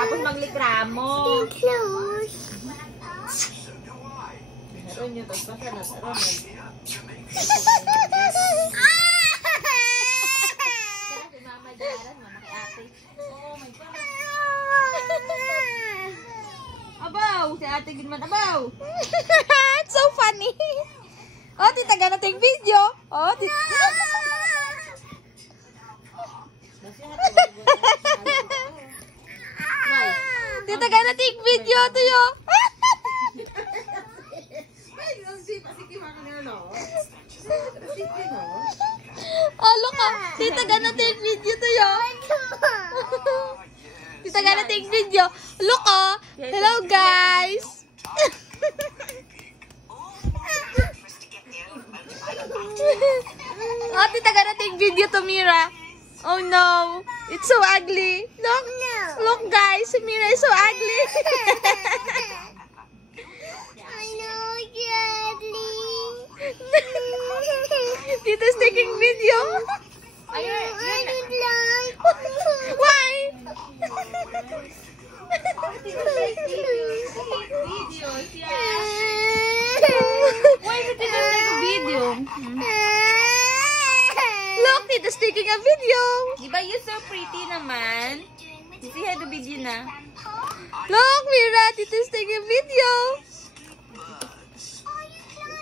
Tapos maglikramo. Close. Naroon nyo, tapos pa na. Si Mama Jaran, Mama kay Ate. Oh my God. Abaw! Si Ate Ginman, abaw! It's so funny. Oh, tita gana take video. Oh, tita. Tita gana take video to yo. Oh, look ah. Tita gana take video to yo. Tita gana take video. Look ah. Hello guys. Oh, tita gonna take video to Mira. Oh no, it's so ugly. Look, look guys, Mira is so ugly. I know it's ugly. Tita's taking video. I don't like. Why? Videos, yeah. Why did you take a video? Look, Tita's taking a video. Diba you so pretty naman? You see how the video na? Look, Mira, Tita's taking a video.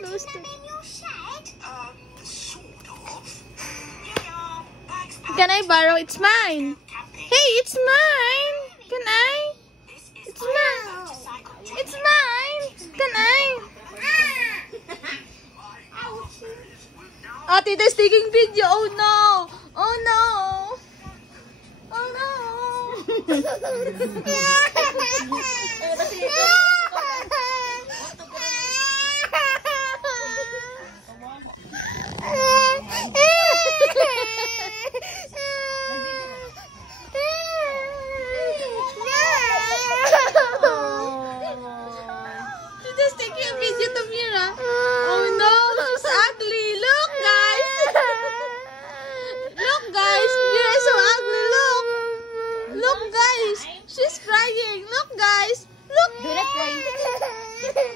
Close to. Can I borrow? It's mine. Hey, it's mine. Can I? It's mine. It's mine. Can I? Oh, Tita's taking video. Oh no. Oh no. Oh no. Tita's taking a video to Mira. Oh no, she's ugly. Look, guys. Look, guys. Mira is so ugly. Look. Look, guys. She's crying. Look, guys. Look. Do not cry. Look,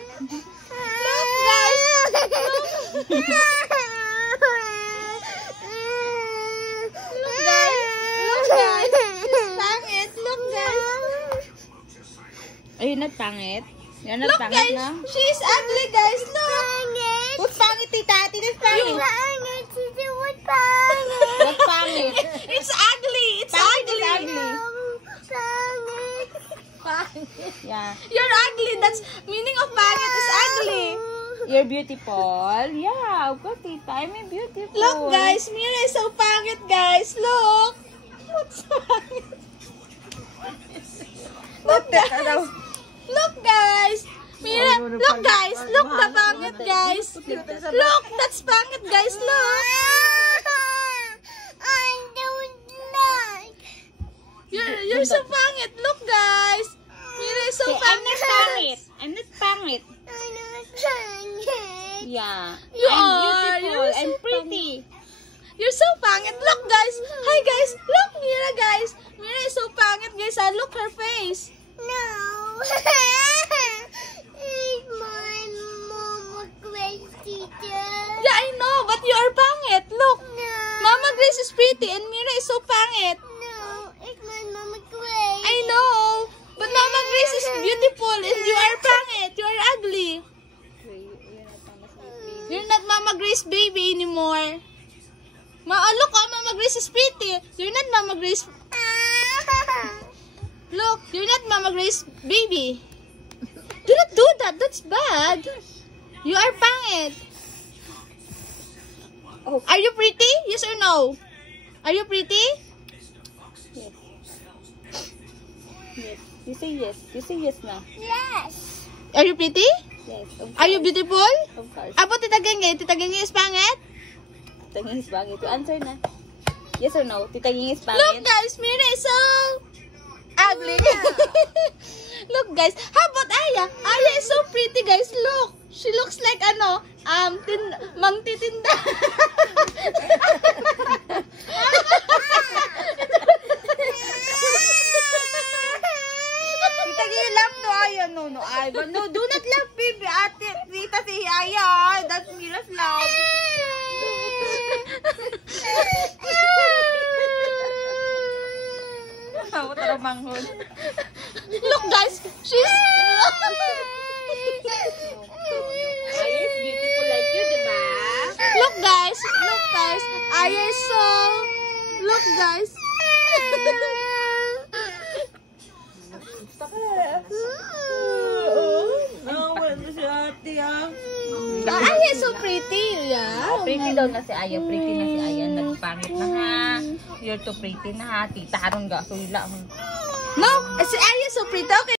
guys. Look. Look, guys. Look, guys. She's pangit. Look, guys. Are you not pangit? You're not Look, pangit guys. na? She's ugly, guys. Look. Who's pangit, tita? Tita's pangit. What pangit? It's ugly. It's Pangit is ugly. ugly. Yeah. You're ugly. That's meaning of pangit is ugly. You're beautiful. Yeah, of course, tita. I'm beautiful. Look, guys. Mira is so pangit, guys. Look. What's pangit? Look, guys. Look, guys. Mira, look, guys. Look, the pangit, guys. Look, that's pangit, guys. Look. I don't like. You're so pangit. Look, guys. Mira is so Okay, I'm pangit. not pangit. I'm not pangit. I'm not pangit. Yeah. You I'm are. beautiful. You're so I'm pretty. You're so pangit. Look, guys. Hi, guys. Look, Mira, guys. Mira is so pangit, guys. Look her face. No. It's my Mama Grace teacher. Yeah, I know, but you are pangit. Look. No. Mama Grace is pretty and Mira is so pangit. No, it's my Mama Grace. I know, but Mama Grace is beautiful and you are pangit. You are ugly. You're not Mama Grace baby anymore. Look, Mama Grace is pretty. You're not Mama Grace. Look, you're not Mama Grace baby. Do not do that. That's bad. You are pangit. Oh. Are you pretty? Yes or no? Are you pretty? Yes. Yes. You say yes. You say yes now. Yes. Are you pretty? Yes. Of Are you course. beautiful? Of course. Abo, Tita Gengi. Tita Gengi is pangit? Tita Ging is pangit. You answer na. Yes or no? Tita Ging is Look, pangit. guys. Mira is so ugly. Look, guys. How about Aya? Aya is so pretty, guys. Look. She looks like mangtitinda. really love to Aya. No, Ivan. No, do not love baby. Ate, Rita, si Aya. That's Mira's love. Ako tara manghod. Look guys, she's... Aya is beautiful like you, diba? Look guys. Aya is so... Look guys. Aya is so pretty, yeah. Pretty daw na si Aya. Pretty na si Aya. Nagpangit na ha. You're too pretty na ha. Tita, haron ga. Suila. No, si Aya is so pretty. Okay.